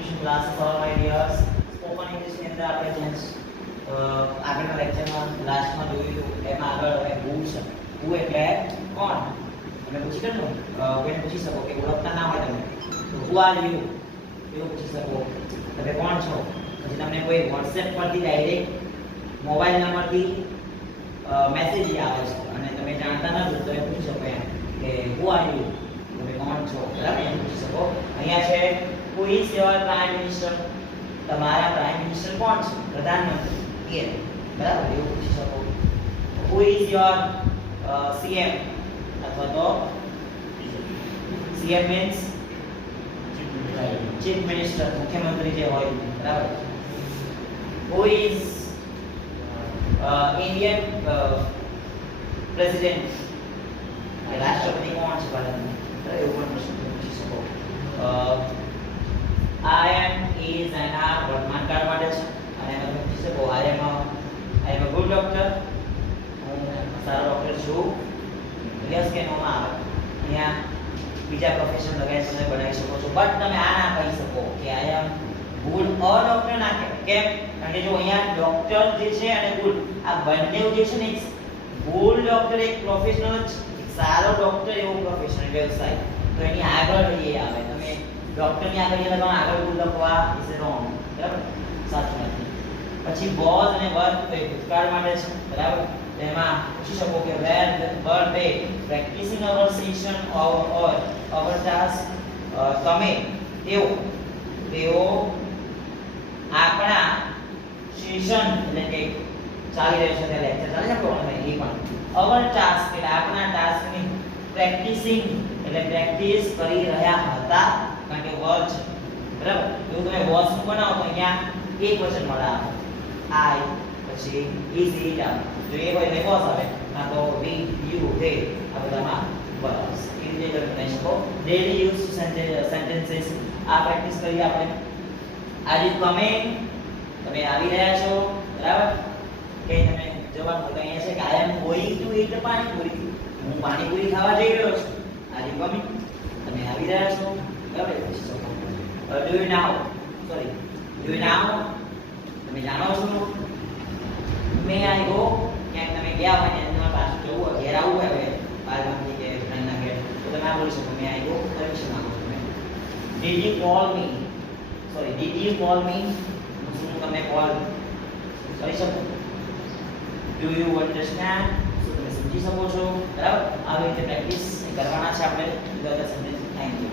Tuition classes all my dears. Spoken English ની અંદર આપણે જેમ આગળના લેક્ચરમાં લાસ્ટમાં જોયું હતું એમાં આગળ હવે હુ છે. હુ એટલે કોણ. તમે પૂછી શકો કોઈને પૂછી શકો કે ઓળખતા ના હોય તમે તો હુ આર યુ એવું પૂછી શકો. તમે કોણ છો. પછી તમને કોઈ WhatsApp પરથી ડાયરેક્ટ મોબાઈલ નંબરથી મેસેજ આવે છે અને તમે જાણતા નથી તો એ પૂછી શકો એમ કે હુ આર યુ, તમે કોણ છો, બરાબર એમ પૂછી શકો. અહીંયા છે who is your prime minister, તમારા પ્રાઇમ મિનિસ્ટર કોણ છે, પ્રધાનમંત્રી એ, બરાબર એવું પૂછી શકો. હુ ઇઝ યોર સીએમ અથવા તો સીએમ મીન્સ ચીફ મિનિસ્ટર, મુખ્યમંત્રી જે હોય, બરાબર. હુ ઇઝ ઇન્ડિયન પ્રેસિડેન્ટ, રાષ્ટ્રપતિ કોણ છે ભારતના, એવું પણ પ્રશ્ન પૂછી શકો. આઈ એમ ઇઝ એન્ડ આર વર્તમાન કાળ માટે છે અને તમે પૂછી શકો આઈ એમ અ ગુડ ડોક્ટર, હું સારો ડોક્ટર છું, યસ કે નો માં આવે. અહીંયા બીજા પ્રોફેશન લગાવી તમે બનાવી શકો છો બટ તમે આ ના કહી શકો કે I M good a doctor ના કહેવાય. કેમ? કારણ કે જો અહીંયા ડોક્ટર જે છે અને ગુડ આ બંને જે છે ને ગુડ ડોક્ટર એક પ્રોફેશનલ જ, એક સારો ડોક્ટર એવો પ્રોફેશનલ વ્યવસાય, તો એની આગળ એ આવે. તમે ડોક્ટરની આગળ એ લગાવવા આગળ ગુડ લખવા ઇઝ રોંગ, બરાબર, સાચું નથી. પછી વોઝ અને વર્ક તો એ ભૂતકાળ માટે છે, બરાબર. એમાં પૂછી શકો કે વેર વર they practicing our session or our task, તમે તેઓ આપણા સેશન એટલે કે ચાલી રહ્યો છે તે લેક્ચર ચાલે છે આપણો એ પણ our task એટલે આપણા ટાસ્કની પ્રેક્ટિસિંગ એટલે પ્રેક્ટિસ કરી રહ્યા હતા કારણ કે વર છે, બરાબર. એવું તમે વોઝ નું બનાવો તો અહીંયા એક વચન મળે આઈ પછી ઇઝ ઇટ આવે. જો એ હોય તો વોઝ આવે, ના તો વી યુ ધે આ બધામાં બરાબર એ રીતે તમે બનાવી શકો. ડેલી યુઝ સેન્ટેન્સીસ આ પ્રેક્ટિસ કરી આપણે. આજે તમે આવી રહ્યા છો, બરાબર, કે તમે જવાનું તો અહીંયા છે કે I am going to eat panipuri, હું પાણીપુરી ખાવા જઈ રહ્યો છું. આજે કમિંગ, તમે આવી રહ્યા છો, બરાબર પૂછી શકો. Do you know, sorry do you know, તમે જાણો છો. મે આઈ ગો, ક્યાંક તમે ગયા હોય ને તમારે પાછું જવું હોય, ઘેર આવવું હોય બાળકમાંથી કે ફ્રેન્ડના ઘેર, તો તમે આ બોલી શકો મે આઈ ગો, પરમિશન માંગો છો તમે. Did you call me, sorry did you call મી, શું તમે કોલ કરી શકો. ડુ યુ અન્ડરસ્ટેન્ડ, શું તમે સમજી શકો છો, બરાબર. આવી રીતે પ્રેક્ટિસ કરવાના છે આપણે. Thank you.